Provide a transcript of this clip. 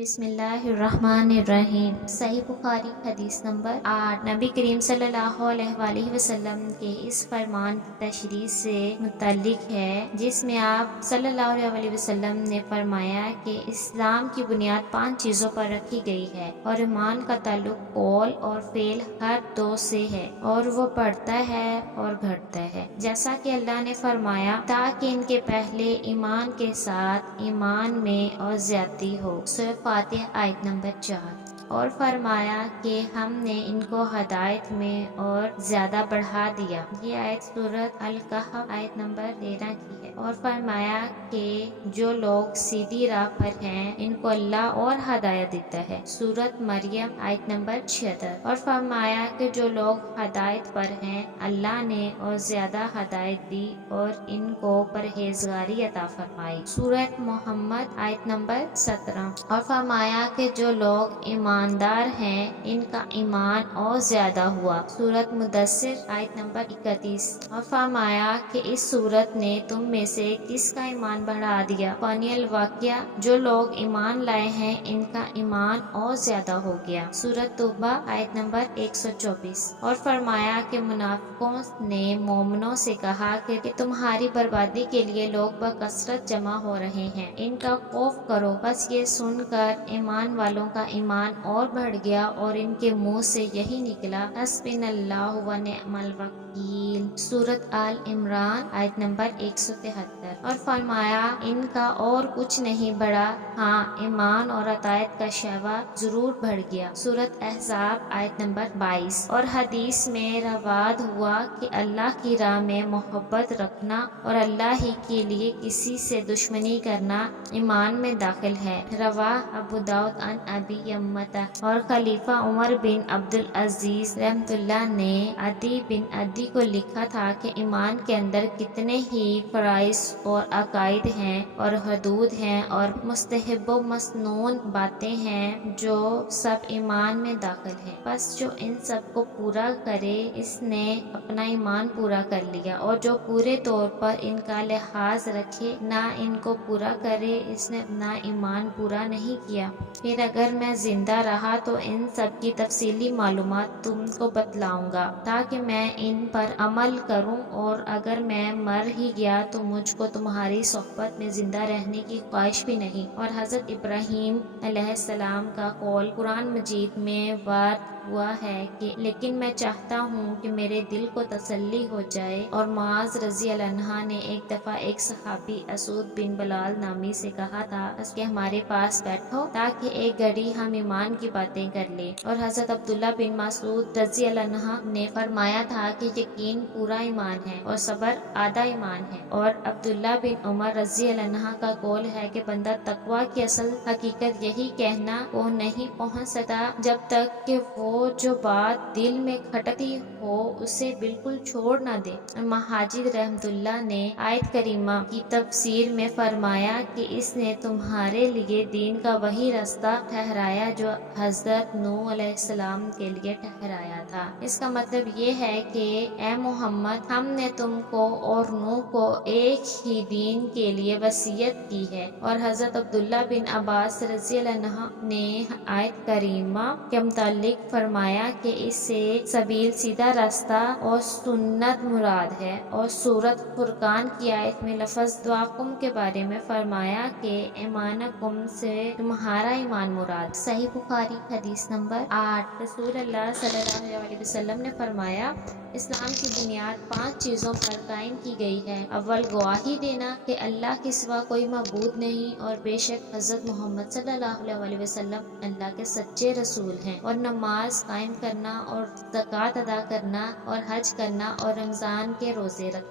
بسم اللہ الرحمن الرحیم۔ صحیح بخاری حدیث نمبر 8۔ نبی کریم صلی اللہ علیہ وآلہ وسلم کے اس فرمان کی تشریح سے متعلق ہے جس میں آپ صلی اللہ علیہ وآلہ وسلم نے فرمایا کہ اسلام کی بنیاد 5 چیزوں پر رکھی گئی ہے اور ایمان کا تعلق قول اور فعل ہر دو سے ہے اور وہ بڑھتا ہے اور گھٹتا ہے، جیسا کہ اللہ نے فرمایا تاکہ ان کے پہلے ایمان کے ساتھ ایمان میں اور زیادتی ہو۔ سورۃ فاتح آیت نمبر 4۔ اور فرمایا کہ ہم نے ان کو ہدایت میں اور زیادہ بڑھا دیا۔ یہ آیت سورۃ الکہف آیت نمبر 13 کی ہے۔ اور فرمایا کہ جو لوگ سیدھی راہ پر ہیں ان کو اللہ اور ہدایت دیتا ہے۔ سورۃ مریم آیت نمبر 76۔ اور فرمایا کہ جو لوگ ہدایت پر ہیں اللہ نے اور زیادہ ہدایت دی اور ان کو پرہیزگاری عطا فرمائی۔ سورۃ محمد آیت نمبر 17۔ اور فرمایا کہ جو لوگ ایماندار ہیں ان کا ایمان اور زیادہ ہوا۔ سورۃ مدثر آیت نمبر 31۔ اور فرمایا کہ اس سورت نے تم میں سے کس کا ایمان بڑھا دیا۔ فانی الواقعہ، جو لوگ ایمان لائے ہیں ان کا ایمان اور زیادہ ہو گیا۔ سورۃ توبہ آیت نمبر 124۔ اور فرمایا کہ منافقوں نے مومنوں سے کہا کہ تمہاری بربادی کے لیے لوگ بکثرت جمع ہو رہے ہیں، ان کا خوف کرو۔ بس یہ سن کر ایمان والوں کا ایمان اور بڑھ گیا اور ان کے منہ سے یہی نکلا حسبنا اللہ و نعم الوکیل۔ سورۃ آل عمران آیت نمبر 173۔ اور فرمایا ان کا اور کچھ نہیں بڑھا، ہاں ایمان اور اطاعت کا شیوا ضرور بڑھ گیا۔ سورۃ احزاب آیت نمبر 22۔ اور حدیث میں روایت ہوا کہ اللہ کی راہ میں محبت رکھنا اور اللہ ہی کے لیے کسی سے دشمنی کرنا ایمان میں داخل ہے۔ رواہ ابو داؤد عن ابی یمامہ۔ اور خلیفہ عمر بن عبدالعزیز رحمۃ اللہ نے عدی بن عدی کو لکھا تھا کہ ایمان کے اندر کتنے ہی فرائض اور عقائد ہیں اور حدود ہیں اور مستحب و مسنون باتیں ہیں جو سب ایمان میں داخل ہیں، بس جو ان سب کو پورا کرے اس نے اپنا ایمان پورا کر لیا، اور جو پورے طور پر ان کا لحاظ رکھے نہ ان کو پورا کرے اس نے اپنا ایمان پورا نہیں کیا۔ پھر اگر میں زندہ رہا تو ان سب کی تفصیلی معلومات تم کو بتلاؤں گا تاکہ میں ان پر عمل کروں، اور اگر میں مر ہی گیا تو مجھ کو تمہاری صحبت میں زندہ رہنے کی خواہش بھی نہیں۔ اور حضرت ابراہیم علیہ السلام کا قول قرآن مجید میں وارد ہوا ہے کہ لیکن میں چاہتا ہوں کہ میرے دل کو تسلی ہو جائے۔ اور معاذ رضی اللہ عنہ نے ایک دفعہ ایک صحابی اسود بن بلال نامی سے کہا تھا اس کے ہمارے پاس بیٹھو تاکہ ایک گھڑی ہم ایمان کی باتیں کر لیں، اور حضرت عبداللہ بن مسعود رضی اللہ عنہ نے فرمایا تھا کہ یقین پورا ایمان ہے اور صبر آدھا ایمان ہے۔ اور عبداللہ بن عمر رضی اللہ عنہ کا قول ہے کہ بندہ تقویٰ کی اصل حقیقت یہی کہنا کو نہیں پہنچ سکتا جب تک کہ وہ جو بات دل میں کھٹکتی ہو اسے بالکل چھوڑ نہ دے۔ مہاجد رحمۃ اللہ نے آیت کریمہ کی تفسیر میں فرمایا کہ اس نے تمہارے لیے دین کا وہی راستہ ٹھہرایا جو حضرت نوح علیہ السلام کے لیے ٹھہرایا تھا۔ اس کا مطلب یہ ہے کہ اے محمد ہم نے تم کو اور نوح کو ایک ہی دین کے لیے وصیت کی ہے۔ اور حضرت عبداللہ بن عباس رضی اللہ عنہ نے آیت کریمہ کے متعلق فرمایا کہ اس سے سبیل سیدھا راستہ اور سنت مراد ہے۔ اور سورۃ فرقان کی آیت میں لفظ دعاکم کے بارے میں فرمایا کہ ایمانکم سے تمہارا ایمان مراد۔ صحیح بخاری حدیث نمبر 8۔ رسول اللہ صلی اللہ علیہ وسلم نے فرمایا اسلام کی بنیاد 5 چیزوں پر قائم کی گئی ہے۔ اول گواہی دینا کہ اللہ کے سوا کوئی معبود نہیں اور بے شک حضرت محمد صلی اللہ علیہ وسلم اللہ کے سچے رسول ہیں، اور نماز قائم کرنا اور زکوٰۃ ادا کرنا اور حج کرنا اور رمضان کے روزے رکھنا۔